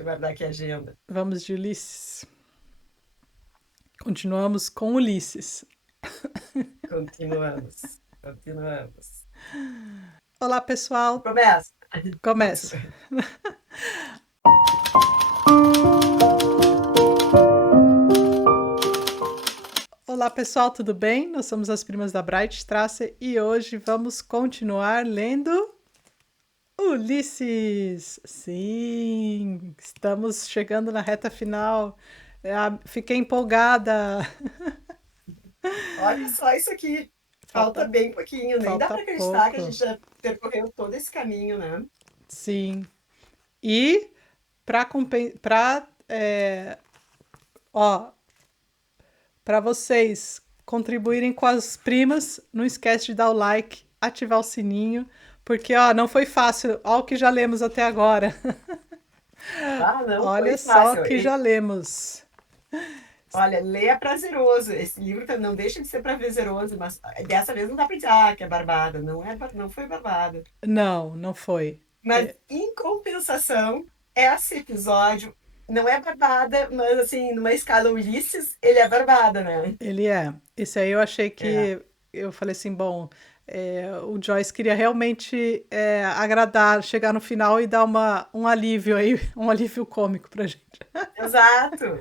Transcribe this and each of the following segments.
Deixa eu guardar aqui a agenda. Vamos de Ulisses. Continuamos com Ulisses. Continuamos. Continuamos. Olá, pessoal. Começa. Começa. Olá, pessoal, tudo bem? Nós somos as Primas da Breitstraße e hoje vamos continuar lendo Ulisses. Sim, estamos chegando na reta final. Fiquei empolgada. Olha só isso aqui. Falta Falta, bem pouquinho. Nem dá falta para acreditar que a pouco. gente já percorreu todo esse caminho, né? Sim. E ó, para vocês contribuírem com as primas, não esquece de dar o like, ativar o sininho, porque ó, não foi fácil. Ó o que já lemos até agora. Ah, não foi Olha só o fácil. que já lemos. Olha, ler é prazeroso. Esse livro não deixa de ser prazeroso, mas dessa vez não dá para dizer que é barbada. Não foi barbada. Não, não foi. Mas, em compensação, esse episódio não é barbada, mas, assim, numa escala Ulisses, ele é barbada, né? Ele é. Esse aí eu achei É. que. Eu falei assim, bom, o Joyce queria realmente agradar, chegar no final e dar um alívio aí, um alívio cômico pra gente, Exato.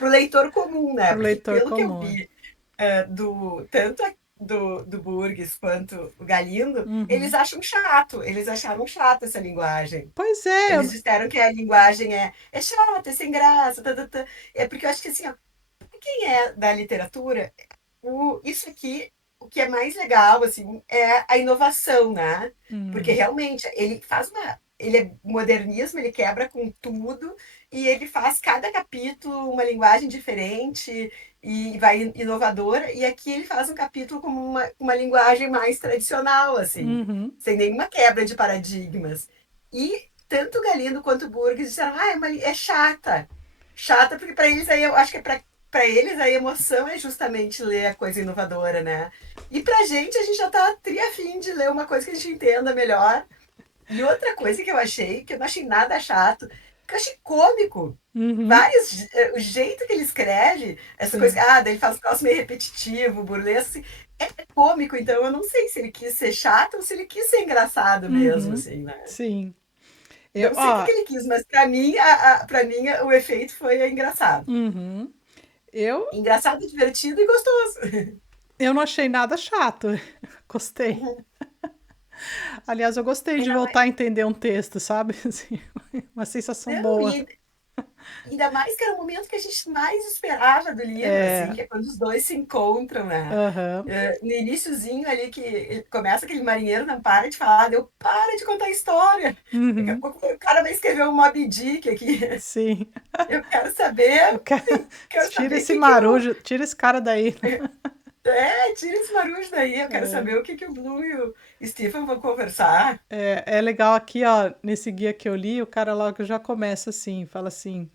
Pro leitor comum, né? pro Porque, leitor pelo que eu comum. vi, tanto do Burgess quanto o Galindo, eles Uhum. acham chato. Eles acharam chato essa linguagem. Pois é, Eles disseram que a linguagem é chata, é sem graça, tá, tá, tá. É porque eu acho que, assim, ó, quem é da literatura, isso aqui, o que é mais legal, assim, é a inovação, né? Porque realmente ele é modernismo, ele quebra com tudo e ele faz cada capítulo uma linguagem diferente e vai inovadora. E aqui ele faz um capítulo com uma linguagem mais tradicional, assim, uhum. sem nenhuma quebra de paradigmas. E tanto o Galindo quanto o Burgess disseram, é chata. Chata, porque para eles aí, eu acho que é para eles a emoção é justamente ler a coisa inovadora, né? E pra gente, a gente já tá triafim de ler uma coisa que a gente entenda melhor. E outra coisa que eu achei, que eu não achei nada chato, que eu achei cômico. Uhum. O jeito que ele escreve, essa coisa, Sim. daí ele faz um negócio meio repetitivo, burlesco, assim, é cômico, então eu não sei se ele quis ser chato ou se ele quis ser engraçado mesmo, Uhum. assim, né? Sim. Não sei o que, que ele quis, mas pra mim, o efeito foi engraçado. Uhum. Eu, Engraçado, divertido e gostoso. eu não achei nada chato. Gostei. Aliás, eu gostei de Ainda mais, voltar a entender um texto, sabe? Assim, uma sensação não, boa. ainda mais que era o momento que a gente mais esperava do livro, assim, É. que é quando os dois se encontram, né? Aham. No iniciozinho ali que começa aquele marinheiro não para de falar, deu para de contar história. Daqui a Uhum. pouco o cara vai escrever um Moby Dick aqui. Sim. Eu quero saber, Eu quero... quero Tira saber o esse que que o marujo, tira esse cara daí. tira esse marujo daí, eu quero saber o que que o Blue e o Stephen vão conversar. É legal aqui, ó, nesse guia que eu li, o cara logo já começa assim, fala assim.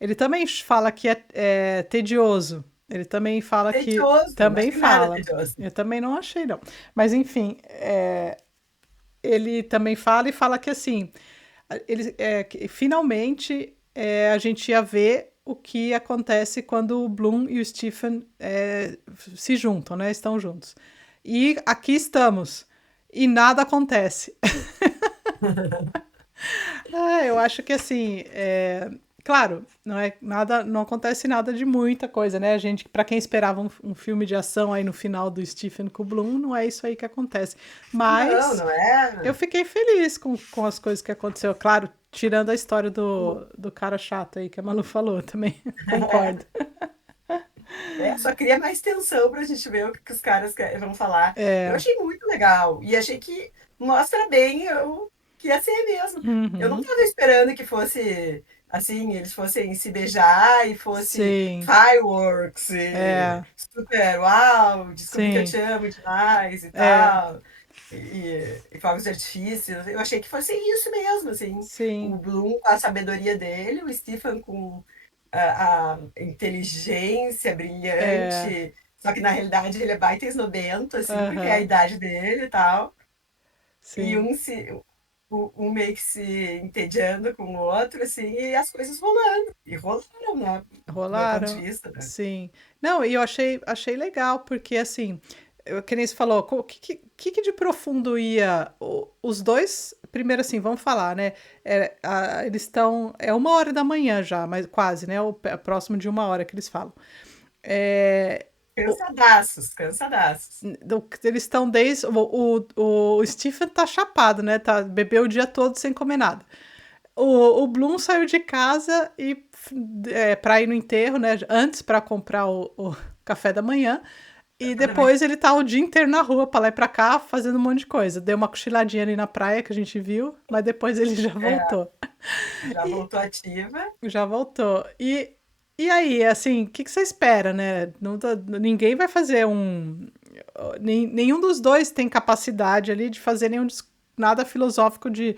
Ele também fala que é tedioso. Ele também fala que. Tedioso, não Também achei nada fala. tedioso. Eu também não achei, não. Mas enfim, ele também fala e fala que assim, que finalmente a gente ia ver o que acontece quando o Bloom e o Stephen se juntam, né? Estão juntos. E aqui estamos. E nada acontece. Eu acho que assim, claro, não é nada, não acontece nada de muita coisa, né? A gente, para quem esperava um filme de ação aí no final do Stephen com o Bloom, não é isso aí que acontece. Não, Mas não eu é. fiquei feliz com as coisas que aconteceu. Claro, tirando a história do cara chato aí que a Malu falou também. Concordo. Só queria mais tensão pra gente ver o que os caras vão falar. Eu achei muito legal e achei que mostra bem o que ia ser mesmo. Eu não Uhum. estava esperando que fosse assim, eles fossem se beijar e fosse Sim, fireworks e é, super, uau, descobri que eu sim, te amo demais e é, tal. E fogos de artifício. Eu achei que fosse isso mesmo, assim. O sim, Bloom com a sabedoria dele, o Stephen com a inteligência é, brilhante, só que na realidade ele é baita esnobento, assim, porque é a aham, idade dele e tal. E sim, um se. um meio que se entediando com o outro, assim, e as coisas rolando. E rolaram, né? Do meu ponto de Rolaram, vista, né? sim. Não, e eu achei legal, porque assim, que nem você falou, o que de profundo ia os dois, primeiro assim, vamos falar, né? Eles estão, é 1 hora da manhã já, mas quase, né? Próximo de 1 hora que eles falam. É, Cansadaços, cansadaços. eles estão desde. O Stephen tá chapado, né? Tá, bebeu o dia todo sem comer nada. O Bloom saiu de casa e para ir no enterro, né? Antes para comprar o café da manhã. E depois ele tá o dia inteiro na rua, pra lá e pra cá, fazendo um monte de coisa. Deu uma cochiladinha ali na praia que a gente viu, mas depois ele já É, voltou. já E voltou ativa. já voltou. E aí, assim, o que você espera, né? Ninguém vai fazer um. Nenhum dos dois tem capacidade ali de fazer nada filosófico de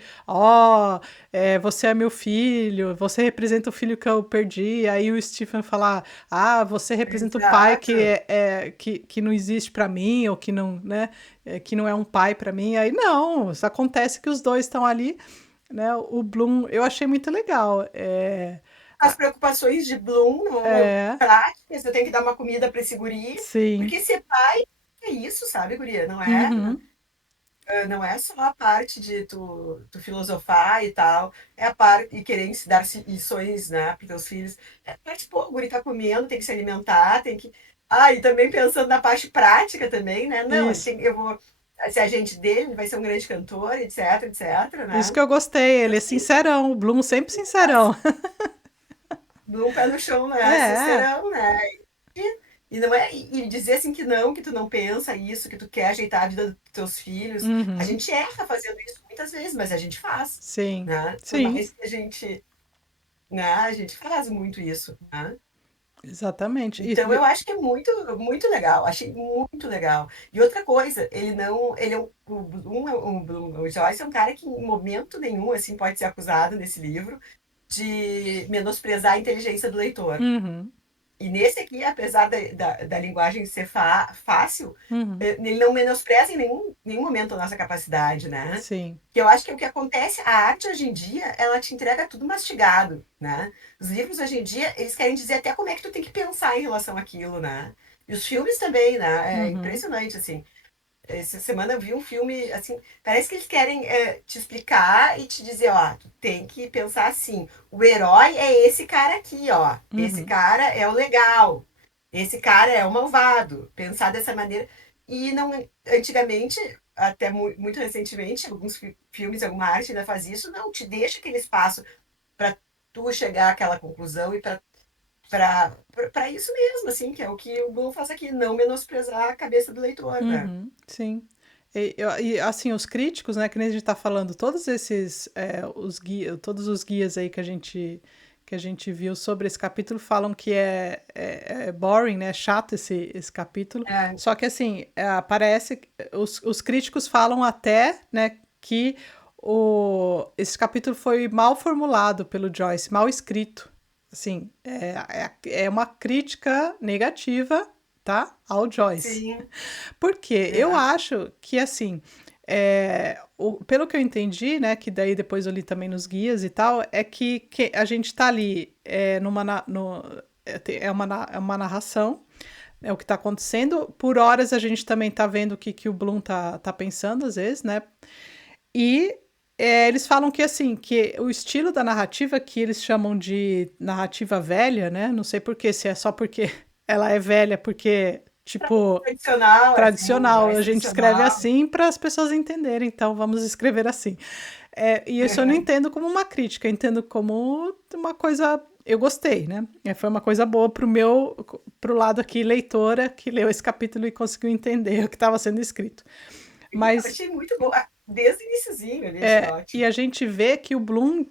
você é meu filho, você representa o filho que eu perdi. Aí o Stephen falar, você representa o pai Exato. que não existe pra mim, ou que não, né, que não é um pai pra mim. Aí não, isso acontece que os dois estão ali, né? O Bloom, eu achei muito legal. As preocupações de Bloom, né, É, práticas, eu tenho que dar uma comida para esse guri, sim. porque ser pai é isso, sabe, guria? Uhum, Não é só a parte de tu filosofar e tal, é a parte e querer ensinar lições, né, para teus filhos. É a parte, pô, o guri tá comendo, tem que se alimentar, tem que. Ah, e também pensando na parte prática também, né? Não, ele isso. tem, eu vou ser agente dele, ele vai ser um grande cantor, etc, etc, Isso né? que eu gostei, Então, ele é assim, sincerão, o Bloom sempre sincerão. um pé no chão, né? É, Sincerão, né? E não é e dizer assim que não, que tu não pensa isso, que tu quer ajeitar a vida dos teus filhos. A uhum, gente erra fazendo isso muitas vezes, mas a gente faz, sim, né? Por sim, mais que a gente faz muito isso, né? exatamente. Então eu acho que é muito, muito legal. Achei muito legal. E outra coisa, ele não, ele é o Joyce é um cara que em momento nenhum assim pode ser acusado nesse livro de menosprezar a inteligência do leitor. Uhum, E nesse aqui, apesar da linguagem ser fácil, uhum, ele não menospreza em nenhum momento a nossa capacidade, né? sim, Que eu acho que é o que acontece, a arte hoje em dia, ela te entrega tudo mastigado, né? Os livros hoje em dia, eles querem dizer até como é que tu tem que pensar em relação àquilo, né? E os filmes também, né? É uhum, impressionante, assim. Essa semana eu vi um filme, assim, parece que eles querem te explicar e te dizer, ó, tu tem que pensar assim, o herói é esse cara aqui, ó, esse uhum, cara é o legal, esse cara é o malvado, pensar dessa maneira. E não, antigamente, até muito recentemente, alguns filmes, alguma arte ainda faz isso, não, te deixa aquele espaço para tu chegar àquela conclusão e para isso mesmo, assim, que é o que o Blue faz aqui, não menosprezar a cabeça do leitor, né? uhum, sim. Assim, os críticos, né, que nem a gente tá falando, todos esses, todos os guias aí que a gente viu sobre esse capítulo falam que é boring, né, chato esse capítulo. É, Só que, assim, parece, os críticos falam até, né, que esse capítulo foi mal formulado pelo Joyce, mal escrito. Assim, é uma crítica negativa, tá, ao Joyce. sim, Porque eu é, acho que, assim, pelo que eu entendi, né, que daí depois eu li também nos guias e tal, é que a gente tá ali numa, é uma narração, é o que tá acontecendo. Por horas a gente também tá vendo o que o Bloom tá pensando, às vezes, né? E eles falam que, assim, que o estilo da narrativa, que eles chamam de narrativa velha, né? Não sei por quê, se é só porque ela é velha, porque, tipo, tradicional, assim, tradicional. mais A gente escreve tradicional. assim para as pessoas entenderem, então vamos escrever assim. E isso eu não entendo como uma crítica, eu entendo como uma coisa. Eu gostei, né? Foi uma coisa boa pro lado aqui, leitora, que leu esse capítulo e conseguiu entender o que estava sendo escrito. Eu Mas achei muito bom, desde o iniciozinho ali, achei e ótimo. a gente vê que o Bloom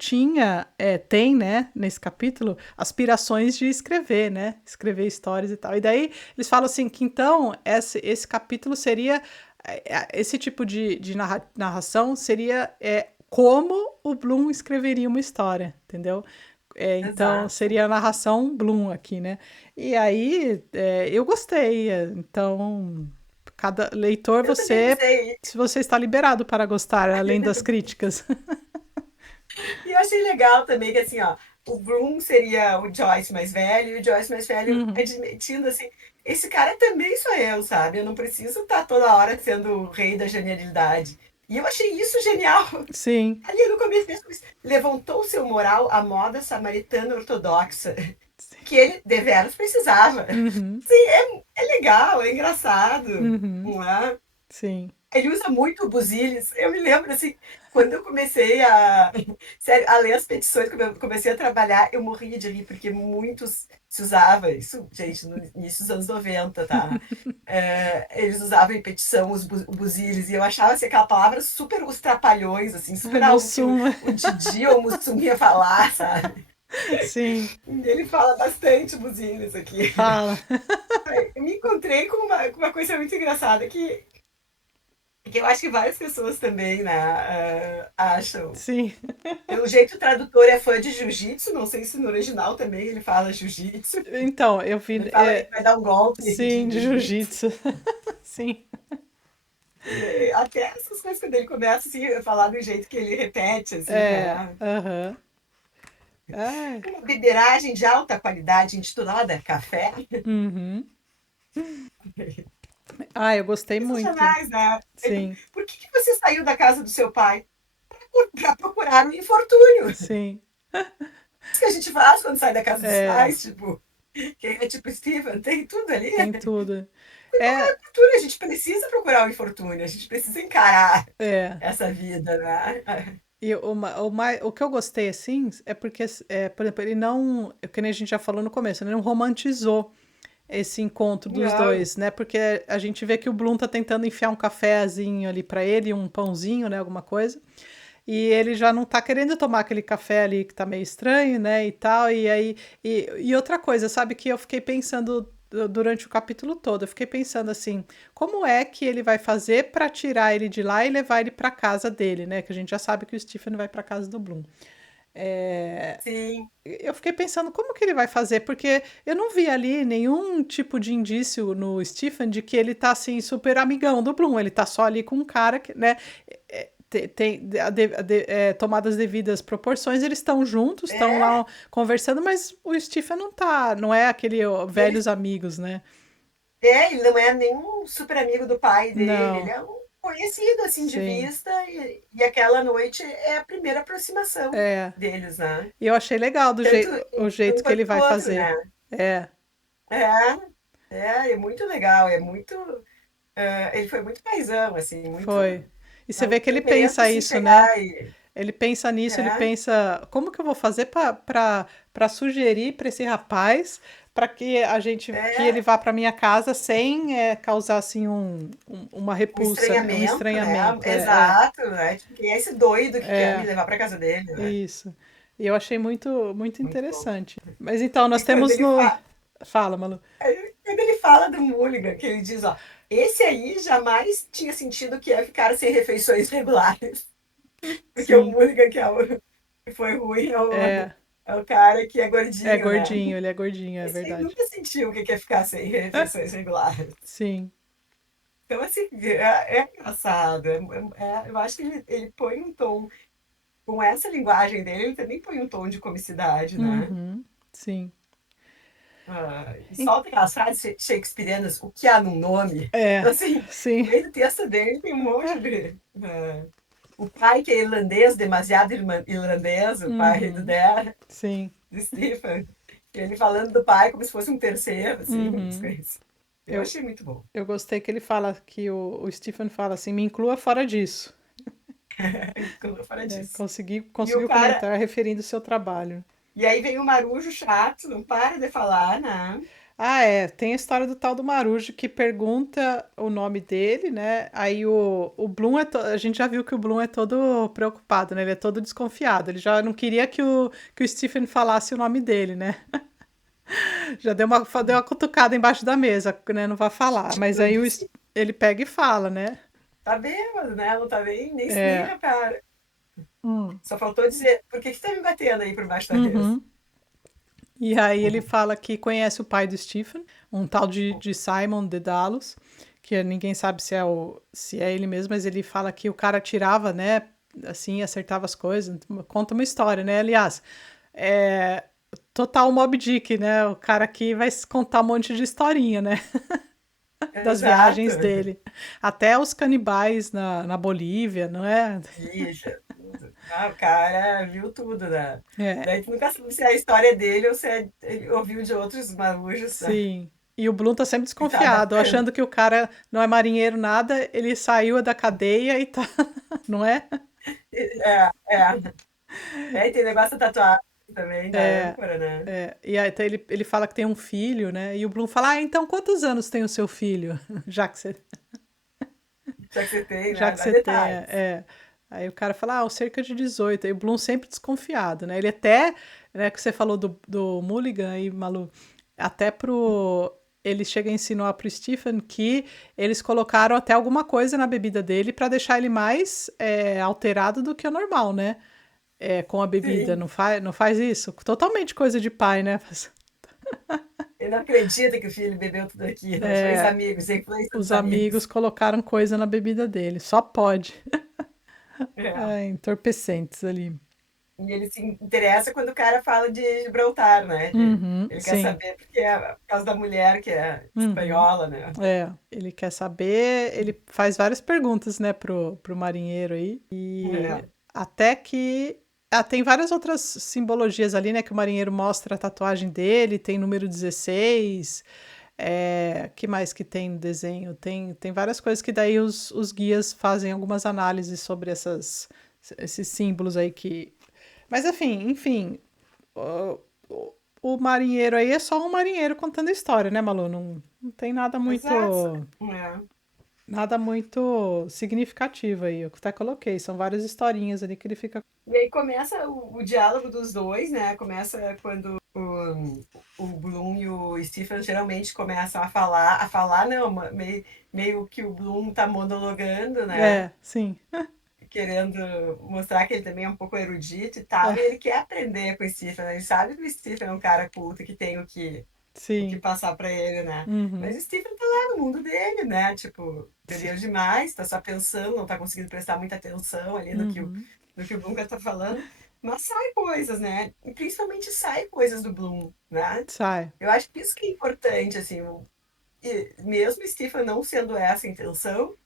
tem, né, nesse capítulo, aspirações de escrever, né? Escrever histórias e tal. E daí eles falam assim que então esse capítulo seria. Esse tipo de narração seria como o Bloom escreveria uma história, entendeu? Então Exato. seria a narração Bloom aqui, né? E aí eu gostei. Então cada leitor, Eu também usei. se você está liberado para gostar, além das críticas. E eu achei legal também que, assim, ó, o Bloom seria o Joyce mais velho, e o Joyce mais velho Uhum. admitindo, assim, esse cara também sou eu, sabe? Eu não preciso estar toda hora sendo o rei da genialidade. E eu achei isso genial. Sim, Ali no começo mesmo, levantou seu moral à moda samaritana ortodoxa, que ele deveras precisava. uhum, Sim, é legal, é engraçado, uhum, não é? sim. Ele usa muito o Buzilis. Eu me lembro, assim, quando eu comecei a, sério, a ler as petições, quando eu comecei a trabalhar, eu morria de rir, porque muitos se usava, isso, gente, no início dos anos 90, tá? Eles usavam em petição o Buzilis, e eu achava assim, aquela palavra super os trapalhões, assim, super algo que Mussum, o Didi ou o Mussum ia falar, sabe? sim, E ele fala bastante Buzilis aqui. fala. Eu me encontrei com uma coisa muito engraçada que eu acho que várias pessoas também, né, acham. Sim. Pelo jeito, o tradutor é fã de jiu-jitsu, não sei se no original também ele fala jiu-jitsu. Então, eu vi. Ele fala que vai dar um golpe Sim, de de jiu-jitsu. jiu-jitsu. Sim. E até essas coisas, quando ele começa assim, a falar do jeito que ele repete, assim, É. né? Aham. Ai. Uma beberagem de alta qualidade intitulada café. Uhum. Ah, eu gostei Isso muito. jamais, né? Sim, Por que você saiu da casa do seu pai? Para procurar um infortúnio. sim. Isso que a gente faz quando sai da casa dos É, pais, tipo, quem é tipo Steven, tem tudo ali. tem tudo. É, Infortúnio, a gente precisa procurar o infortúnio, a gente precisa encarar é. essa vida, né? E o que eu gostei, assim, é porque, por exemplo, ele não, que nem a gente já falou no começo, ele não romantizou esse encontro dos Não, dois, né? Porque a gente vê que o Bloom tá tentando enfiar um cafezinho ali pra ele, um pãozinho, né? Alguma coisa. E ele já não tá querendo tomar aquele café ali que tá meio estranho, né? E tal. E aí. E outra coisa, sabe, que eu fiquei pensando durante o capítulo todo, eu fiquei pensando assim, como é que ele vai fazer pra tirar ele de lá e levar ele pra casa dele, né? Que a gente já sabe que o Stephen vai pra casa do Bloom. É, sim, eu fiquei pensando como que ele vai fazer, porque eu não vi ali nenhum tipo de indício no Stephen de que ele tá assim super amigão do Bloom, ele tá só ali com um cara que, né, tem tomadas devidas proporções, eles estão juntos, estão é, lá conversando, mas o Stephen não tá, não é aquele ó, ele, velhos amigos, né? ele não é nenhum super amigo do pai dele, ele Não, é um conhecido, assim, de sim, vista, e aquela noite é a primeira aproximação é. deles, né? E eu achei legal Tanto o um jeito que ele quanto o vai outro, né? fazer. É, É muito legal, é muito. Ele foi muito paizão, assim, muito. foi. E você vê que ele Não querendo pensa se isso, né? chegar e. Ele pensa nisso, ele É, pensa, como que eu vou fazer para sugerir para esse rapaz para que que ele é vá para minha casa sem causar assim uma um repulsa, né? Um estranhamento, né? estranhamento. Exato, né? Tipo, quem é esse doido que quer me É, levar para casa dele, né? isso. E eu achei muito Muito bom. interessante. Mas então, nós E quando temos ele no. fala, Fala, Malu. quando ele fala do Mulligan, que ele diz, ó, esse aí jamais tinha sentido que ia ficar sem refeições regulares. Porque o Sim, Mulligan, que foi ruim, é, é o cara que é é gordinho, né? gordinho, ele é gordinho, é Esse aí verdade. nunca sentiu o que é ficar sem refeições regulares. Sim. Então, assim, é engraçado. Eu acho que ele põe um tom, com essa linguagem dele, ele também põe um tom de comicidade, né? Uhum, sim. E solta aquelas frases shakespearianas, o que há num nome. É, Então, assim, sim. no meio do texto dele tem um monte de. O pai que é irlandês, demasiado irlandês, o pai do Uhum, Dare, sim. do Stephen. Ele falando do pai como se fosse um terceiro, assim, umas Uhum. coisas. Eu Eu, achei muito bom. eu gostei que ele fala, que o Stephen fala assim, me inclua fora disso. Quando eu falo É, disso. E o conseguiu cara. comentar referindo ao seu trabalho. E aí vem o marujo chato, não para de falar, né? Ah, é. Tem a história do tal do Marujo que pergunta o nome dele, né? Aí o Bloom a gente já viu que o Bloom é todo preocupado, né? Ele é todo desconfiado. Ele já não queria que o Stephen falasse o nome dele, né? Já deu uma cutucada embaixo da mesa, né? Não vai falar. Mas Não aí disse, ele pega e fala, né? tá bêbado, né? Não tá nem É. repara. Hum. Só faltou dizer, por que que tá me batendo aí por baixo da mesa? Uhum. E aí ele fala que conhece o pai do Stephen, um tal de Simon Dedalus, que ninguém sabe se é ele mesmo, mas ele fala que o cara tirava, né, assim, acertava as coisas, conta uma história, né, aliás, é total Moby Dick, né, o cara aqui vai contar um monte de historinha, né, das Exato. viagens dele, até os canibais na Bolívia, não é? Ixi, tudo. Ah, o cara viu tudo, né? É, Daí tu nunca sabe se é a história dele ou se ele ouviu de outros marujos, né? sim. E o Bloom tá sempre E tá desconfiado, adaptando. achando que o cara não é marinheiro nada, ele saiu da cadeia e tá, não é? É, é. É, e tem negócio da tatuagem também, da É, âncora, né? e aí até ele fala que tem um filho, né? E o Bloom fala, ah, então quantos anos tem o seu filho? Já que você, Já que você tem, já né? que Dá você tem, detalhes. Aí o cara fala, ah, cerca de 18. Aí o Bloom sempre desconfiado, né? Ele até, né, que você falou do Mulligan aí, Malu, até ele chega a insinuar pro Stephen que eles colocaram até alguma coisa na bebida dele pra deixar ele mais alterado do que o normal, né? Com a bebida, Sim. não faz isso? Totalmente coisa de pai, né? Ele não acredita que o filho bebeu tudo aquilo. Foi os É, amigos, a influência dos os amigos. amigos colocaram coisa na bebida dele, só pode. É. É, entorpecentes ali. E ele se interessa quando o cara fala de Gibraltar, né? Uhum, Ele quer sim. saber porque é por causa da mulher que é Uhum. espanhola, né? Ele quer saber, ele faz várias perguntas, né, pro marinheiro aí, e É. até que tem várias outras simbologias ali, né, que o marinheiro mostra a tatuagem dele, tem número 16, que mais que tem no desenho? Tem várias coisas que daí os guias fazem algumas análises sobre esses símbolos aí que... Mas, enfim, o, o marinheiro aí é só um marinheiro contando história, né, Malu? Não tem Exato. É. nada muito significativo aí. Eu até coloquei, são várias historinhas ali que ele fica. E aí começa o diálogo dos dois, né? Começa quando o Bloom e o Stephen geralmente começam a falar não, meio que o Bloom tá monologando, né? É, sim, Querendo mostrar que ele também é um pouco erudito e tal, é, e ele quer aprender com o Stephen, né? Ele sabe que o Stephen é um cara culto que tem o que sim, passar para ele, né? Mas uhum, o Stephen tá lá no mundo dele, né? Tipo, bebeu demais, tá só pensando, não tá conseguindo prestar muita atenção ali uhum, no que o Bloom tá falando. Mas sai coisas, né? E principalmente sai coisas do Bloom, né? sai. Eu acho que isso que é importante, assim, mesmo o Stephen não sendo essa a intenção,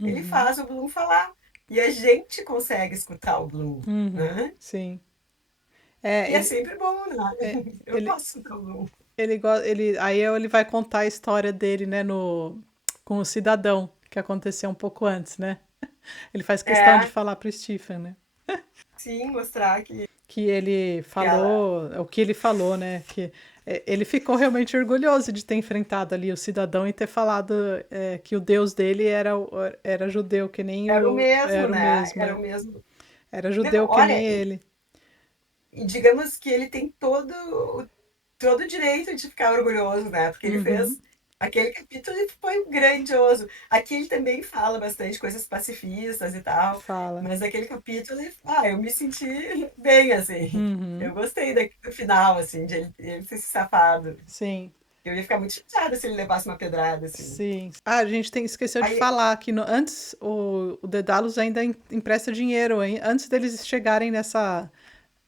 ele Uhum, faz o Bloom falar. E a gente consegue escutar o Bloom, uhum, né? sim. E é sempre bom, né? É, Eu ele, gosto de escutar o Bloom. aí ele vai contar a história dele, né, com o cidadão, que aconteceu um pouco antes, né? Ele faz questão de É, falar pro Stephen, né? sim, mostrar Que ele que ela falou, o que ele falou, né? Que ele ficou realmente orgulhoso de ter enfrentado ali o cidadão e ter falado que o Deus dele era judeu, que nem era o mesmo, era o né? mesmo, Era o mesmo. era Não, judeu que olha, nem ele. e digamos que ele tem todo o direito de ficar orgulhoso, né? Porque ele Uhum, fez aquele capítulo e foi grandioso. Aqui ele também fala bastante coisas pacifistas e tal, fala. mas naquele capítulo, eu me senti bem, assim. Uhum, Eu gostei do final, assim, de ele ter se safado. sim, Eu ia ficar muito chateada se ele levasse uma pedrada, assim. sim. Ah, a gente esqueceu de Aí, falar que antes o Dedalus ainda empresta dinheiro, hein? Antes deles chegarem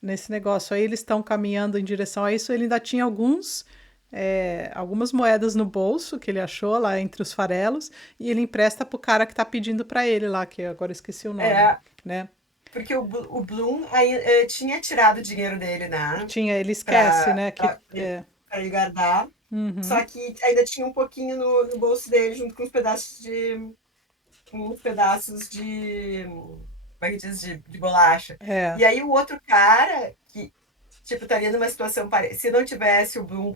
nesse negócio aí, eles estão caminhando em direção a isso. Ele ainda tinha algumas moedas no bolso que ele achou lá entre os farelos e ele empresta pro cara que tá pedindo pra ele lá, que agora eu esqueci o nome, é, né? porque o Bloom aí, tinha tirado o dinheiro dele, né? Tinha, ele esquece, Pra, né? pra, pra ele guardar. Uhum, Só que ainda tinha um pouquinho no bolso dele, junto com uns pedaços de, como é que diz, de bolacha. é, E aí o outro cara, que, tipo, estaria numa situação parecida, se não tivesse o Bloom,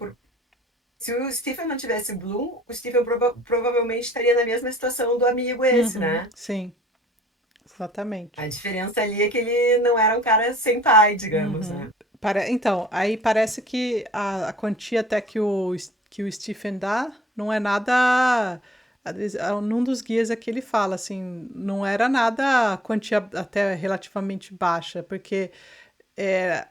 se o Stephen não tivesse o Bloom, o Stephen provavelmente estaria na mesma situação do amigo esse, uhum, né? sim, exatamente. A diferença ali é que ele não era um cara sem pai, digamos, Uhum. né? Então, aí parece que a quantia até que o Stephen dá não é nada. Num dos guias é que ele fala assim, não era nada quantia até relativamente baixa, porque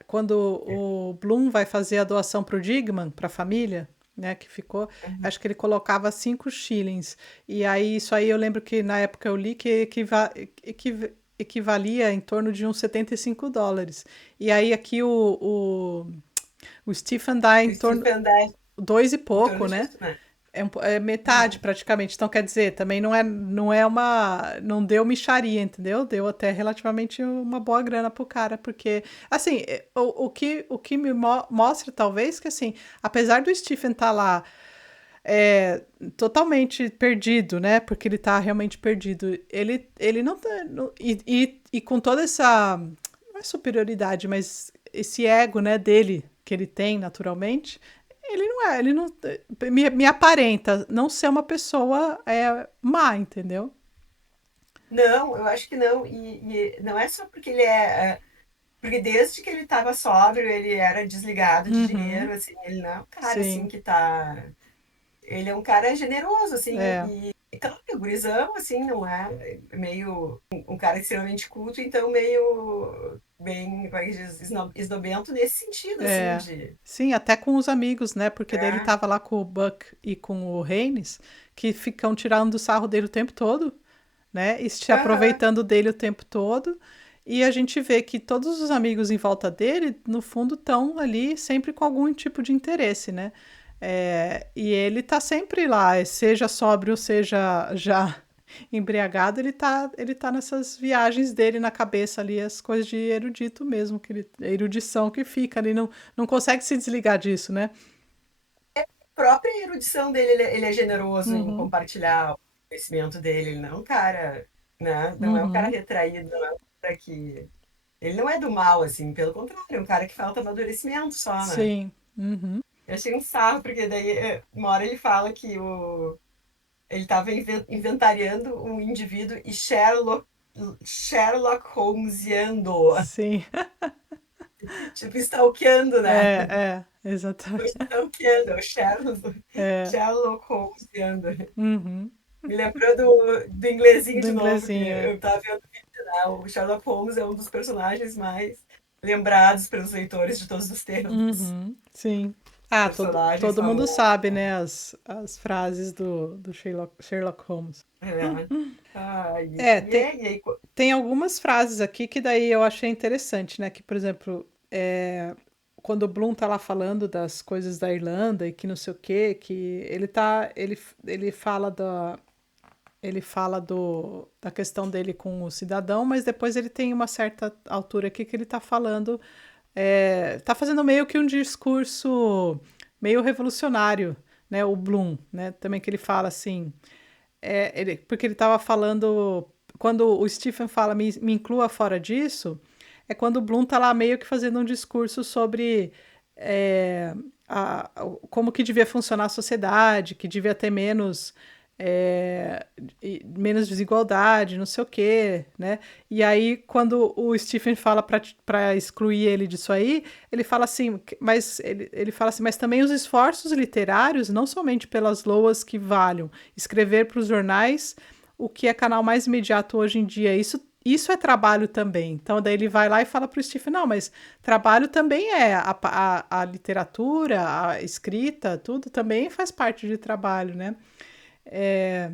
quando o Bloom vai fazer a doação pro Digman, para a família, né, que ficou, acho que ele colocava 5 shillings. E aí, isso aí eu lembro que na época eu li que equivalia em torno de uns US$ 75. E aí aqui o Stephen dá em O torno Stephen dá dois e em torno pouco, né? disso, né? É metade Uhum. praticamente. Então quer dizer, também não é uma, não deu mixaria, entendeu? Deu até relativamente uma boa grana pro cara, porque assim, o que me mostra talvez que assim, apesar do Stephen estar lá totalmente perdido, né? Porque ele tá realmente perdido. Ele não tá. E com toda essa. Não é superioridade, mas esse ego, né, dele, que ele tem naturalmente, ele não é. Ele não. Me aparenta não ser uma pessoa má, entendeu? Não, eu acho que não. E não é só porque ele porque desde que ele estava sóbrio, ele era desligado de Uhum. dinheiro, assim, ele não é um cara assim Sim. que tá. Ele é um cara generoso, assim, É. e claro, é gurizão, assim, não é meio um cara extremamente culto, então meio bem, como é que diz, esnobento nesse sentido, assim, É. de. Sim, até com os amigos, né? Porque daí ele É, tava lá com o Buck e com o Haynes, que ficam tirando do sarro dele o tempo todo, né? E se aham, aproveitando dele o tempo todo. E a gente vê que todos os amigos em volta dele, no fundo, estão ali sempre com algum tipo de interesse, né? E ele tá sempre lá, seja sóbrio, seja já embriagado, ele tá nessas viagens dele na cabeça ali, as coisas de erudito mesmo, erudição que fica ali, não consegue se desligar disso, né? a própria erudição dele, ele é generoso em Uhum, compartilhar o conhecimento dele, ele não é um cara, né? Não é um cara uhum, retraído, não é um cara que. Ele não é do mal, assim, pelo contrário, é um cara que falta amadurecimento só, né? sim, uhum, Eu achei um sarro, porque daí uma hora ele fala que ele estava inventariando um indivíduo e Sherlock Holmesiando, sim, tipo, stalkeando, né? Foi exatamente, stalkeando, é o Sherlock, é, Sherlock Holmesiando. uhum, Me lembrou do inglesinho do de novo, que inglesinho, eu tava vendo o vídeo, né? O Sherlock Holmes é um dos personagens mais lembrados pelos leitores de todos os tempos. uhum, sim. Ah, Personagens todo mundo famosos. sabe, né, as frases do Sherlock Holmes. É. Ah, É, e e aí, tem algumas frases aqui que daí eu achei interessante, né? Que, por exemplo, quando o Bloom tá lá falando das coisas da Irlanda e que não sei o quê, que ele fala da questão dele com o cidadão, mas depois ele tem uma certa altura aqui que ele tá falando, tá fazendo meio que um discurso meio revolucionário, né? O Bloom, né? Também que ele fala assim, porque ele estava falando. Quando o Stephen fala me inclua fora disso, é quando o Bloom tá lá meio que fazendo um discurso sobre é, como que devia funcionar a sociedade, que devia ter menos desigualdade, não sei o quê, né? E aí, quando o Stephen fala para excluir ele disso aí, ele fala assim, mas ele fala assim, mas também os esforços literários, não somente pelas loas que valham, escrever para os jornais, o que é canal mais imediato hoje em dia, isso é trabalho também. Então, daí ele vai lá e fala para o Stephen, não, mas trabalho também é a literatura, a escrita, tudo também faz parte de trabalho, né? É,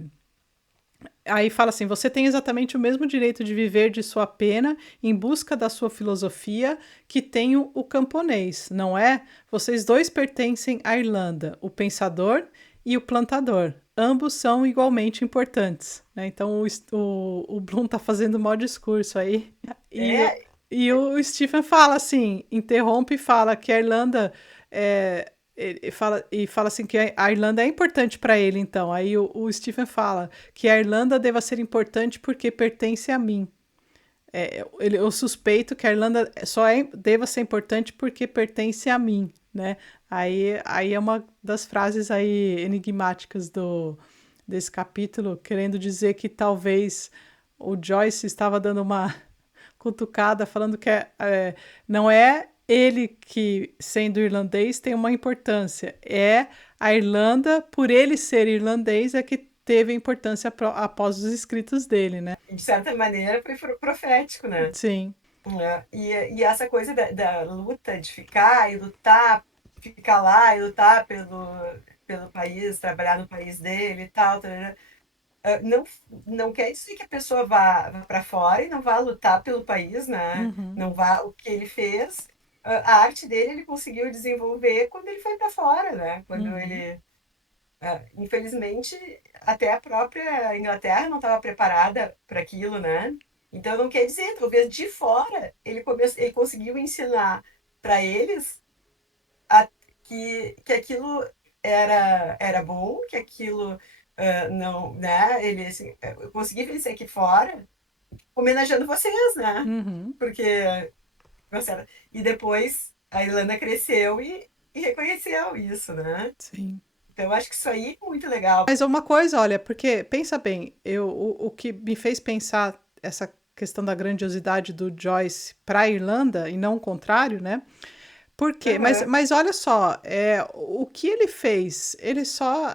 Aí fala assim: você tem exatamente o mesmo direito de viver de sua pena em busca da sua filosofia que tem o camponês, não é? Vocês dois pertencem à Irlanda, o pensador e o plantador. Ambos são igualmente importantes, né? Então o Bloom tá fazendo um mau discurso aí. E, é, e o Stephen fala assim, interrompe e fala que a Irlanda e fala assim que a Irlanda é importante para ele, então. Aí o Stephen fala que a Irlanda deva ser importante porque pertence a mim. Eu suspeito que a Irlanda deva ser importante porque pertence a mim, né? Aí é uma das frases aí enigmáticas desse capítulo, querendo dizer que talvez o Joyce estava dando uma cutucada, falando que não é ele que, sendo irlandês, tem uma importância. É a Irlanda, por ele ser irlandês, é que teve a importância após os escritos dele, né? de certa maneira, foi profético, né? Sim. É, e essa coisa da luta, de ficar e lutar, ficar lá e lutar pelo país, trabalhar no país dele e tal. Tarará. Não, não quer dizer que a pessoa vá para fora e não vá lutar pelo país, né? Uhum, Não vá o que ele fez. A arte dele ele conseguiu desenvolver quando ele foi para fora, né? Quando uhum, ele, infelizmente, até a própria Inglaterra não estava preparada para aquilo, né? Então não quer dizer, talvez de fora ele conseguiu ensinar para eles a- que aquilo era bom, que aquilo não, né? Ele assim, eu consegui vencer aqui fora, homenageando vocês, né? uhum, Porque e depois a Irlanda cresceu e reconheceu isso, né? sim. Então eu acho que isso aí é muito legal. Mas uma coisa, olha, porque pensa bem, o que me fez pensar essa questão da grandiosidade do Joyce para a Irlanda e não o contrário, né? Por quê? Aham, Mas olha só, o que ele fez, ele só.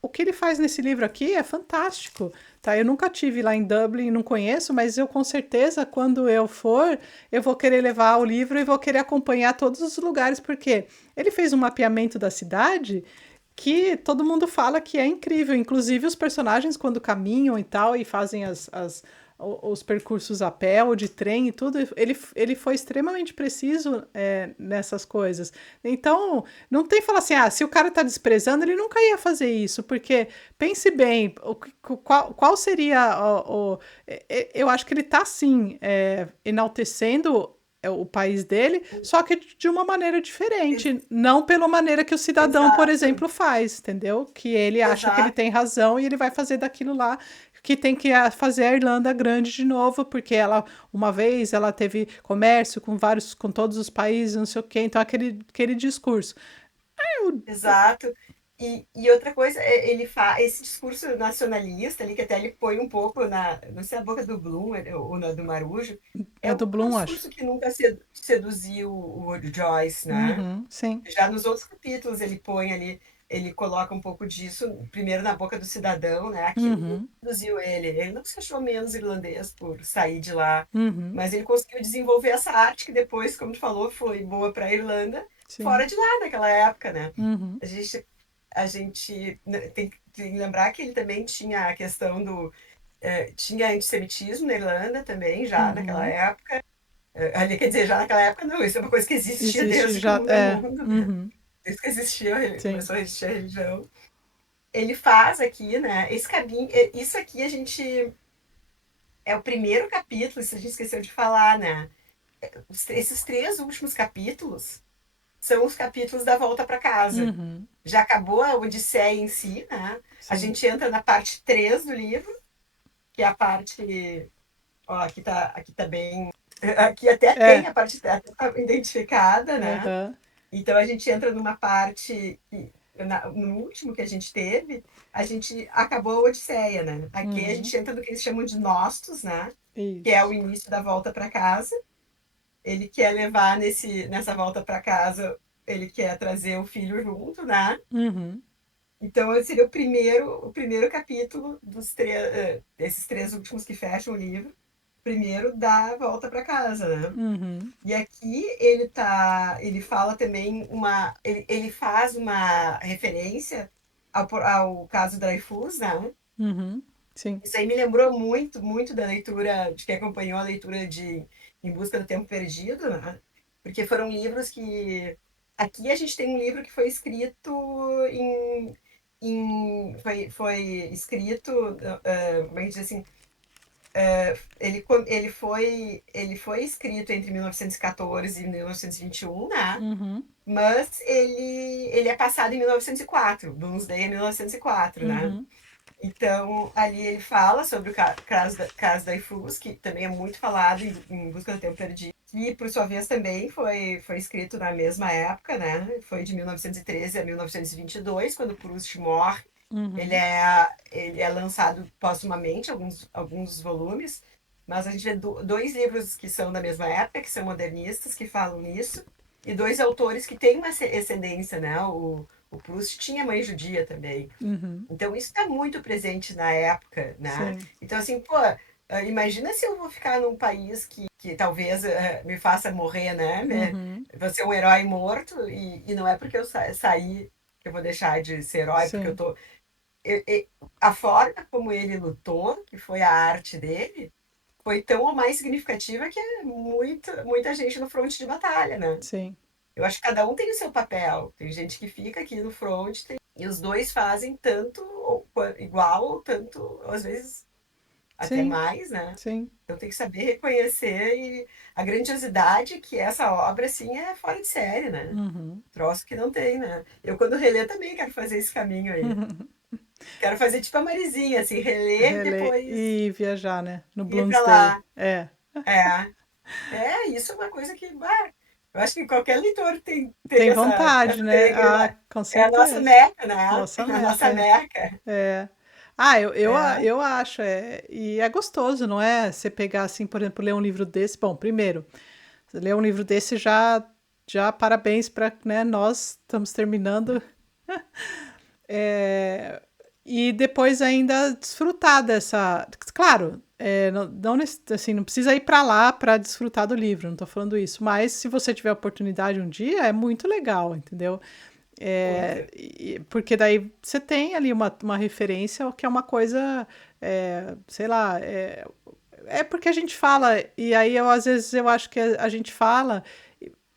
O que ele faz nesse livro aqui é fantástico. Tá? Eu nunca tive lá em Dublin, não conheço, mas eu com certeza, quando eu for, eu vou querer levar o livro e vou querer acompanhar todos os lugares, porque ele fez um mapeamento da cidade que todo mundo fala que é incrível. Inclusive os personagens, quando caminham e tal, e fazem os percursos a pé ou de trem e tudo, ele foi extremamente preciso nessas coisas. Então, não tem que falar assim, se o cara tá desprezando, ele nunca ia fazer isso, porque pense bem, qual seria eu acho que ele tá, sim, enaltecendo o país dele, só que de uma maneira ex- diferente, não pela maneira que o cidadão, por exato, exemplo, faz, entendeu? Que ele acha que ele exato. tem razão e ele vai fazer daquilo lá que tem que fazer a Irlanda grande de novo, porque ela uma vez ela teve comércio com todos os países, não sei o quê, então aquele discurso. Eu, Exato. E outra coisa, ele faz esse discurso nacionalista ali, que até ele põe um pouco não sei, a boca do Bloom ou na do Marujo, é é do um Bloom, acho. discurso que nunca seduziu o Joyce, né? Uhum, sim. Já nos outros capítulos ele põe ali, ele coloca um pouco disso, primeiro na boca do cidadão, né? Aquilo não Uhum, seduziu ele, ele não se achou menos irlandês por sair de lá, uhum, mas ele conseguiu desenvolver essa arte que depois, como tu falou, foi boa para a Irlanda, sim. fora de lá naquela época, né? Uhum, A gente tem que lembrar que ele também tinha a questão tinha antissemitismo na Irlanda também, já naquela uhum. época. Ali, quer dizer, já naquela época não, isso é uma coisa que existia Existe desde que o já. mundo é É. mundo, né? Uhum, Desde que existia, sim. começou a existir a religião. Ele faz aqui, né? Esse caminho, isso aqui a gente. É o primeiro capítulo, isso a gente esqueceu de falar, né? Esses três últimos capítulos são os capítulos da volta para casa. Uhum, Já acabou a Odisseia em si, né? A sim. gente entra na parte 3 do livro, que é a parte. Ó, aqui tá bem. Aqui até tem É. a parte até tá identificada, né? Aham. Então a gente entra numa parte que, no último que a gente teve, a gente acabou a Odisseia, né? Aqui a Uhum. gente entra no que eles chamam de Nostos, né? Que é o Isso. início da volta para casa. Ele quer levar nessa volta para casa, ele quer trazer o filho junto, né? Uhum, Então, esse seria o primeiro capítulo desses três últimos que fecham o livro. Primeiro da volta para casa, né? uhum, E aqui ele fala também ele faz uma referência ao caso Dreyfus, né? uhum, sim. Isso aí me lembrou muito, muito da leitura, de quem acompanhou a leitura de Em Busca do Tempo Perdido, né? Porque foram livros que. Aqui a gente tem um livro que foi escrito foi escrito, como é que diz assim, ele foi escrito entre 1914 e 1921, né? Uhum, Mas ele é passado em 1904, Doomsday é 1904, né? uhum, Então, ali ele fala sobre o caso da Ifus, que também é muito falado em Busca do Tempo Perdido, que, por sua vez, também foi escrito na mesma época, né? Foi de 1913 a 1922, quando Proust morre. Ele uhum, é, ele é lançado póstumamente, alguns volumes, mas a gente vê dois livros que são da mesma época, que são modernistas, que falam nisso, e dois autores que têm uma ascendência, né? O Proust tinha mãe judia também. uhum, Então, isso está muito presente na época, né? sim. Então, assim, pô, imagina se eu vou ficar num país que talvez me faça morrer, né? Uhum, Vou ser um herói morto, e não é porque eu saí. que eu vou deixar de ser herói, porque eu sim, tô. A forma como ele lutou, que foi a arte dele, foi tão ou mais significativa que é muita gente no fronte de batalha, né? sim, Eu acho que cada um tem o seu papel. Tem gente que fica aqui no front, e os dois fazem tanto igual, ou tanto, às vezes, até sim, mais, né? sim. Então tem que saber reconhecer e a grandiosidade que essa obra, assim, é fora de série, né? Uhum. Troço que não tem, né? Eu, quando reler, também quero fazer esse caminho aí. Quero fazer tipo a Marizinha, assim, reler e Reler depois e viajar, né? No ir pra Bloomsday. lá. É, É, isso é uma coisa que, bah, eu acho que qualquer leitor tem tem essa vontade, né? Ah, peregrina. com É a nossa certeza. meca, né? Nossa É a meca, nossa é. meca. É. Ah, É, eu acho, e é gostoso, não é? Você pegar, assim, por exemplo, ler um livro desse. Bom, primeiro, você ler um livro desse já parabéns para, né? Nós estamos terminando. É, e depois ainda desfrutar dessa. Claro, assim, não precisa ir para lá para desfrutar do livro, não estou falando isso. Mas se você tiver oportunidade um dia, é muito legal, entendeu? muito. Porque daí você tem ali uma referência que é uma coisa, sei lá, porque a gente fala, e aí às vezes eu acho que a gente fala,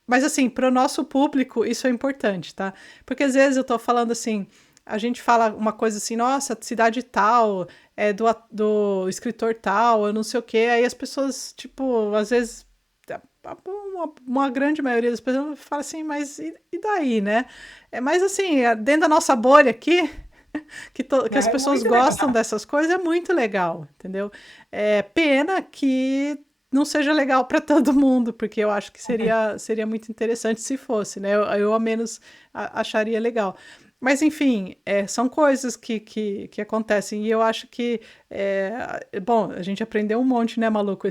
mas assim, para o nosso público isso é importante, tá? Porque às vezes eu tô falando assim, a gente fala uma coisa assim, nossa, cidade tal, é do escritor tal, eu não sei o quê, aí as pessoas, tipo, às vezes uma grande maioria das pessoas fala assim, mas e daí, né? Mas assim, dentro da nossa bolha aqui, que as É pessoas muito gostam legal. dessas coisas, é muito legal, entendeu? É pena que não seja legal para todo mundo, porque eu acho que seria muito interessante se fosse, né? Eu ao menos acharia legal. Mas, enfim, são coisas que acontecem. E eu acho que, bom, a gente aprendeu um monte, né, maluco,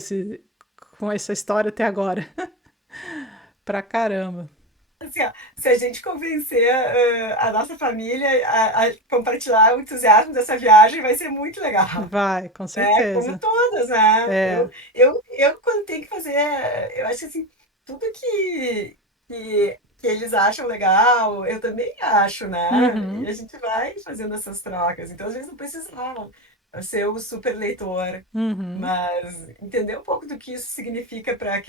com essa história até agora. Pra caramba. Assim, ó, se a gente convencer a nossa família a compartilhar o entusiasmo dessa viagem, vai ser muito legal. Vai, com Né? Como certeza. todas, né? É. Eu quando tenho que fazer, eu acho que assim, tudo que eles acham legal, eu também acho, né? E Uhum, a gente vai fazendo essas trocas. Então, às vezes, não precisa ser o super leitor, uhum. mas entender um pouco do que isso significa para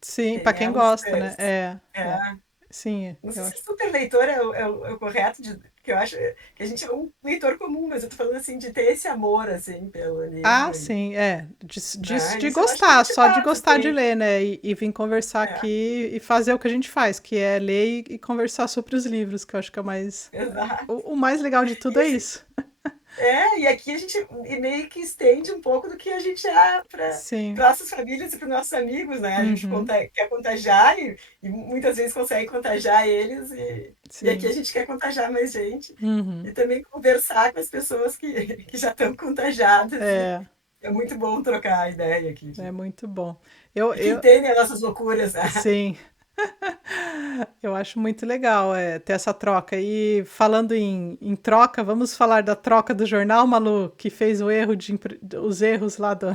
Sim, pra quem é quem um gosta, super. né? É, é. É, Sim, não sei eu se acho. super leitor é o correto, porque eu acho que a gente é um leitor comum, mas eu tô falando assim de ter esse amor assim pelo Ah, livro, sim, né? de Isso eu acho que a gostar, gente só de passa, gostar de assim. ler, né? E vir conversar É, aqui e fazer o que a gente faz, que é ler e conversar sobre os livros, que eu acho que é o mais. exato. O mais legal de tudo E, é assim, isso. e aqui a gente meio que estende um pouco do que a gente é para Sim. nossas famílias e para nossos amigos, né? A gente Uhum. quer contagiar e muitas vezes consegue contagiar eles, e aqui a Sim. gente quer contagiar mais gente. Uhum. E também conversar com as pessoas que já estão contagiadas. E É, é muito bom trocar ideia aqui. é muito bom. E que Eu, entendem as nossas loucuras, né? sim, eu acho muito legal ter essa troca. E falando em troca, vamos falar da troca do jornal, Malu, que fez os erros lá do.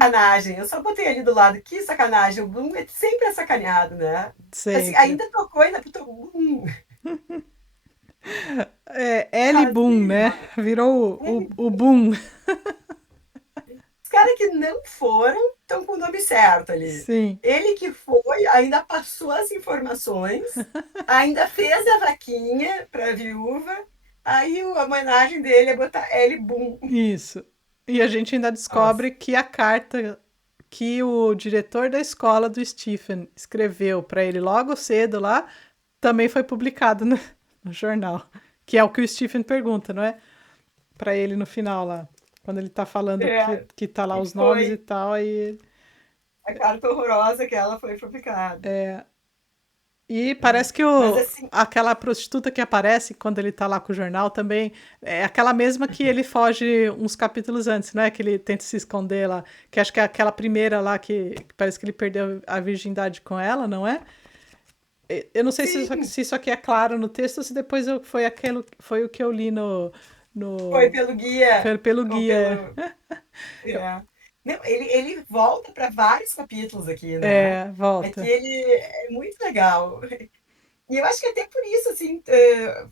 Sacanagem. Eu só botei ali do lado, que sacanagem. O Bloom sempre é sacaneado, né? Assim, Sempre. ainda tocou, ainda botou Bloom. L Boom, Assim, né? Virou ó. o Boom. Os caras que não foram estão com o nome certo ali. Sim, Ele que foi, ainda passou as informações, ainda fez a vaquinha para a viúva, aí a homenagem dele é botar L. Boom. isso. E a gente ainda Nossa, descobre que a carta que o diretor da escola do Stephen escreveu para ele logo cedo lá também foi publicado no jornal. Que é o que o Stephen pergunta, não é? Para ele no final lá. Quando ele tá falando é, que tá lá e os nomes e foi tal, aí. a carta horrorosa que ela foi publicada. E É. parece que Mas assim, aquela prostituta que aparece quando ele tá lá com o jornal também é aquela mesma que ele foge uns capítulos antes, né? Que ele tenta se esconder lá. Que acho que é aquela primeira lá que parece que ele perdeu a virgindade com ela, não é? Eu não sei sim, se isso aqui é claro no texto ou se depois foi o que eu li foi no, pelo guia pelo ou guia. pelo. É. Não, ele volta para vários capítulos aqui, né? Aqui Volta. ele é muito legal. E eu acho que até por isso, assim,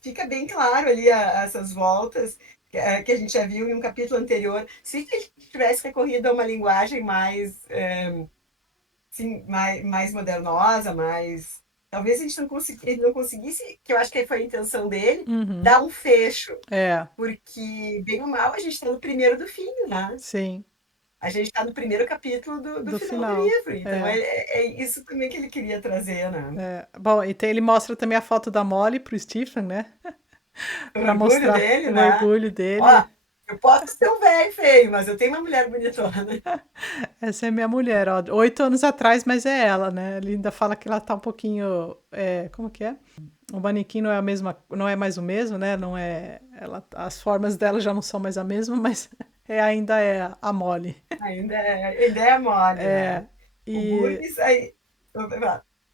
fica bem claro ali essas voltas que a gente já viu em um capítulo anterior. Se a gente tivesse recorrido a uma linguagem mais, assim, mais modernosa, mais. Talvez a gente ele não conseguisse, que eu acho que foi a intenção dele, Uhum. dar um fecho. É, Porque, bem ou mal, a gente está no primeiro do fim, né? sim, A gente está no primeiro capítulo do do final do final. livro. Então É, é isso também que ele queria trazer, né? é. Bom, e ele mostra também a foto da Molly pro Stephen, né? O Pra orgulho mostrar dele, o né? orgulho Ó, dele. eu posso ser um velho feio, mas eu tenho uma mulher bonitona. Essa é minha mulher, ó. 8 anos atrás, mas é ela, né? Ele ainda fala que ela tá um pouquinho. Como que é? O manequim não é a mesma, não é mais o mesmo, né? Não é, as formas dela já não são mais a mesma, mas ainda é a Molly. Ainda é mole, É, né? O e Burgess aí.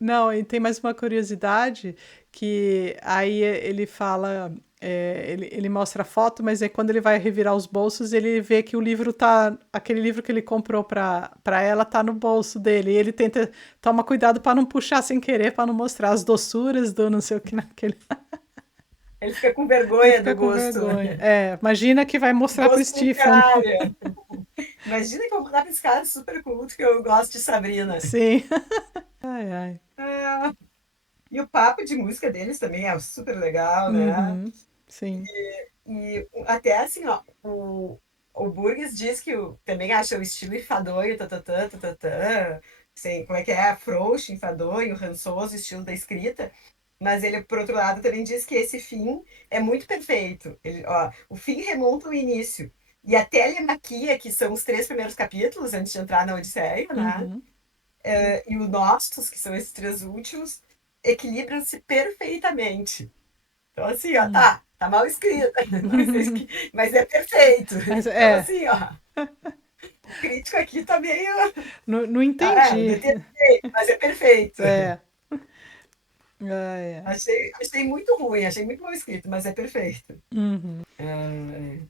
não, e tem mais uma curiosidade que aí ele fala, ele mostra a foto, mas aí quando ele vai revirar os bolsos, ele vê que o livro tá, aquele livro que ele comprou para ela tá no bolso dele. E ele toma cuidado para não puxar sem querer, para não mostrar as doçuras do não sei o que naquele. Ele fica com Ele vergonha fica do com gosto, vergonha. É, imagina que vai mostrar pro gosto Stephen. literário. Imagina que eu vou mandar pra esse cara super culto que eu gosto de Sabrina. Sim. Ai, ai. É, e o papo de música deles também é super legal, né? Uhum. Sim. E até assim, ó, o Burgess diz que também acha o estilo enfadonho, tatatã, tatatã, sei, como é que é, frouxo, enfadonho, rançoso, estilo da escrita, mas ele, por outro lado, também diz que esse fim é muito perfeito. Ele, ó, o fim remonta ao início. E a telemaquia, que são os 3 primeiros capítulos, antes de entrar na Odisseia, né? Uhum. E o Nostos, que são esses 3 últimos, equilibram-se perfeitamente. Então, assim, ó, Hum. tá mal escrito, mas é perfeito. Mas Então, assim, ó, o crítico aqui tá meio. não Não entendi. tem jeito, mas é perfeito. É. Ai, ai. Achei muito ruim, achei muito mal escrito, mas é perfeito. Uhum. É,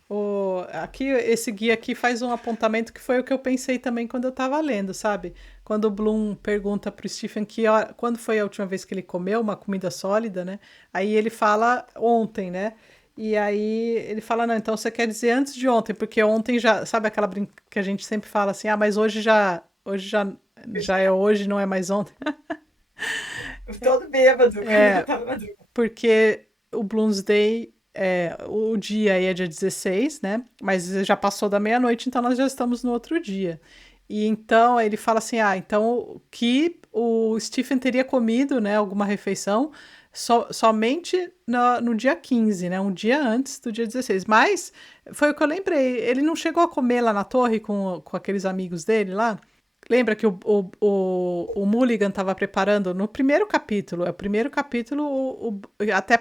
Aqui, esse guia aqui faz um apontamento que foi o que eu pensei também quando eu tava lendo, sabe? Quando o Bloom pergunta pro Stephen quando foi a última vez que ele comeu uma comida sólida, né? Aí ele fala ontem, né? E aí ele fala, não, então você quer dizer antes de ontem, porque ontem já, sabe aquela que a gente sempre fala assim, ah, mas hoje já é hoje, não é mais ontem. todo bêbado quando É, tava na madrugada. porque o Bloomsday, o dia aí é dia 16, né? Mas já passou da meia-noite, então nós já estamos no outro dia. E então ele fala assim: ah, então que o Stephen teria comido, né, alguma refeição somente no dia 15, né? Um dia antes do dia 16. Mas foi o que eu lembrei. Ele não chegou a comer lá na torre com aqueles amigos dele lá? Lembra que o Mulligan estava preparando no primeiro capítulo? É o primeiro capítulo,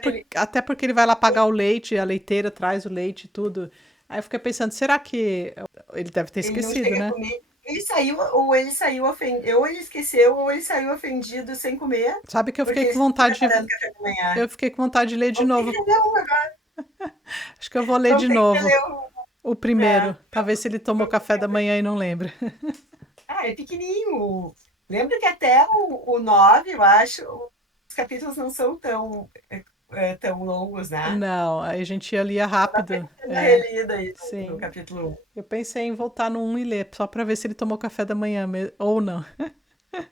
Ele, até porque ele vai lá pagar o leite, a leiteira traz o leite e tudo. Aí eu fiquei pensando, será que ele deve ter ele não esquecido, chega a né? comer. Ele saiu ofendido, ou ele esqueceu, ou ele saiu ofendido sem comer, Sabe que eu porque fiquei ele com estava vontade preparando café da manhã. eu fiquei com vontade de ler de Vamos ter novo. que reler agora. Acho que eu vou ler de Vamos ter que novo ler o primeiro, é, pra ver se ele tomou vamos café da ter. manhã e não lembra. É pequenininho. Lembra que até o 9, eu acho, os capítulos não são tão longos, né? Não, aí a gente lia Só dá pra rápido. gente dar uma É, relida aí no sim. capítulo 1. Eu pensei em voltar no 1 e ler, só pra ver se ele tomou café da manhã ou não.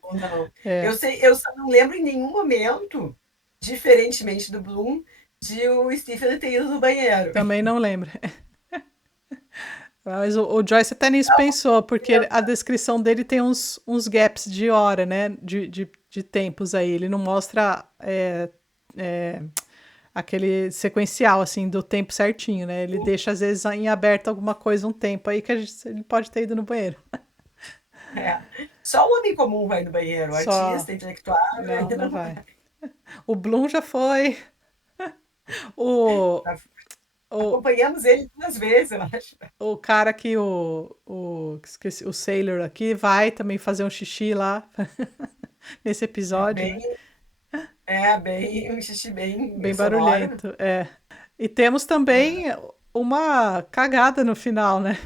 Ou não. É, Eu só não lembro em nenhum momento, diferentemente do Bloom, de o Stephen ter ido no banheiro. também não lembro. Mas o Joyce até nisso pensou, porque a descrição dele tem uns gaps de hora, né? De tempos aí. Ele não mostra é, aquele sequencial, assim, do tempo certinho, né? Ele deixa, às vezes, em aberto alguma coisa um tempo aí que ele pode ter ido no banheiro. É. Só o homem comum vai no banheiro, o Só. artista, intelectual, Não, ainda não não vai. vai. O Bloom já foi. O, o, Acompanhamos ele 2 vezes, eu acho. o cara aqui, esqueci, o Sailor aqui, vai também fazer um xixi lá nesse É episódio, bem, né? um xixi bem Bem sonoro. barulhento, é. E temos também uma cagada no final, né?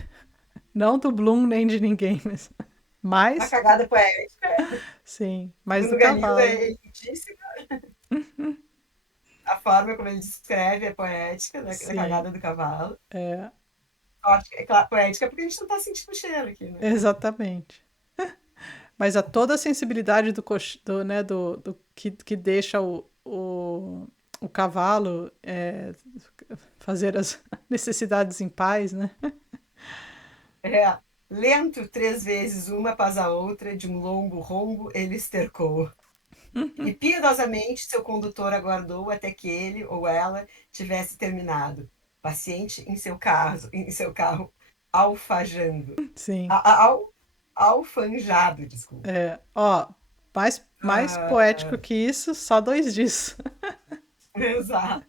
Não do Bloom nem de ninguém, Uma mas cagada poética. sim, mais do Segundo Galileu, cavalo. é lindíssimo. forma como ele descreve é poética, da Sim, cagada do cavalo. é, É claro, poética porque a gente não tá sentindo o cheiro aqui, né? exatamente. Mas a toda a sensibilidade né, que deixa o cavalo fazer as necessidades em paz, né? É, lento 3 vezes uma após a outra, de um longo rombo ele estercou. E piedosamente seu condutor aguardou até que ele ou ela tivesse terminado, paciente em seu carro, alfajando. Sim. Al, alfanjado, desculpa. Ó, mais poético Ah, que isso, só dois disso. exato,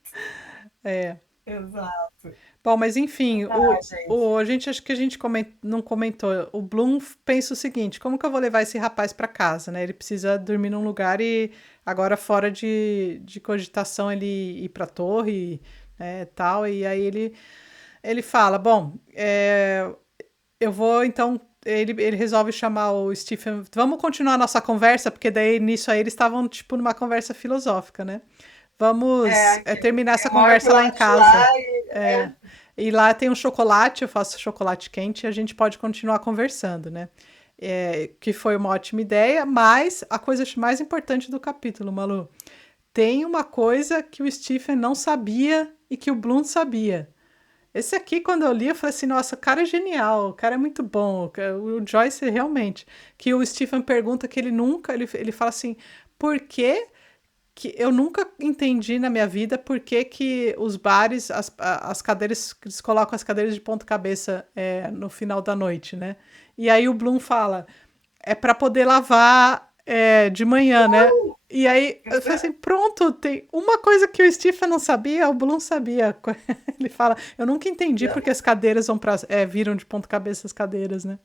É. exato. Bom, mas enfim, Ah, gente. a gente acho que a gente não comentou. O Bloom pensa o seguinte: como que eu vou levar esse rapaz para casa, né? Ele precisa dormir num lugar e agora fora de cogitação ele ir para a torre, tal. E aí ele fala, bom, eu vou então. Ele resolve chamar o Stephen. Vamos continuar a nossa conversa, porque daí nisso aí eles estavam tipo numa conversa filosófica, né? Vamos terminar essa Eu moro pro conversa lá em lado de lá casa. e É, e lá tem um chocolate, eu faço chocolate quente e a gente pode continuar conversando, né? Que foi uma ótima ideia, mas a coisa mais importante do capítulo, Malu, tem uma coisa que o Stephen não sabia e que o Bloom sabia. Esse aqui, quando eu li, eu falei assim, nossa, o cara é genial, o cara é muito bom, o Joyce realmente. Que o Stephen pergunta que ele fala assim, por que eu nunca entendi na minha vida por que os bares, as cadeiras, eles colocam as cadeiras de ponta cabeça no final da noite, né? E aí o Bloom fala, é para poder lavar de manhã, né? E aí eu falei assim, pronto, tem uma coisa que o Stephen não sabia, o Bloom sabia. Ele fala, eu nunca entendi porque as cadeiras viram de ponta cabeça as cadeiras, né?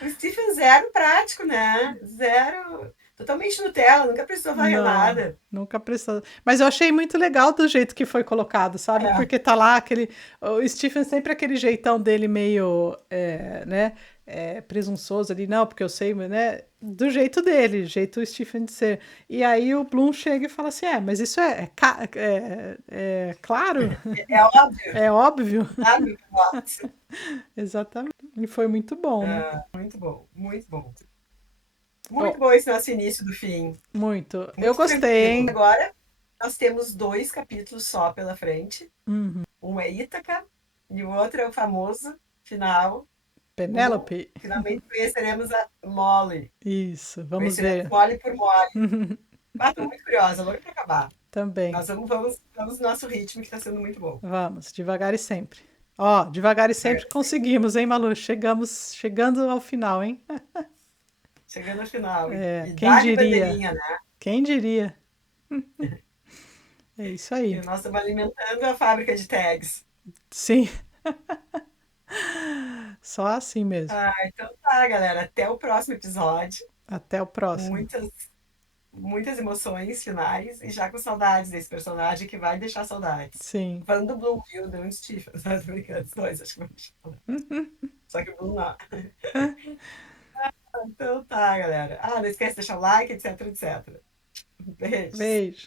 o Stephen zero prático, né? Zero. Totalmente Nutella, nunca precisou varrer Não, nada. nunca precisou. Mas eu achei muito legal do jeito que foi colocado, sabe? É. Porque tá lá aquele. O Stephen sempre aquele jeitão dele meio, né? Presunçoso ali, não, porque eu sei, mas, né? Do jeito dele, jeito Stephen de ser. E aí o Bloom chega e fala assim: mas isso é claro, É óbvio, é óbvio. sabe? Nossa. Exatamente. E foi muito bom, né? Muito bom, muito bom. Ó, Muito bom esse nosso início do fim. muito. Eu Muito gostei, tranquilo. hein? Agora, nós temos 2 capítulos só pela frente. Uhum. Um é Ítaca e o outro é o famoso final. Penélope. Finalmente conheceremos a Molly. Isso, vamos Conheceremos ver. Molly por Molly. Estou muito curiosa, louca para acabar. Também. Nós vamos no nosso ritmo, que está sendo muito bom. Vamos, devagar e sempre. Ó, devagar e sempre conseguimos, hein, Malu? Chegando ao final, hein? Chegando ao final. E Quem dá-lhe diria? bandeirinha, né? Quem diria? É isso E aí. nós estamos alimentando a fábrica de tags. Sim, só assim mesmo. Então tá, galera. Até o próximo episódio. Até o próximo. Muitas, muitas emoções finais e já com saudades desse personagem que vai deixar saudades. Sim. Falando do Bloom, viu? Não do Stephen. Tô brincando, os dois, acho que vão deixar saudades. Só que o Bloom não. Então tá, galera. Não esquece de deixar o like, etc, etc. Beijos. Beijo.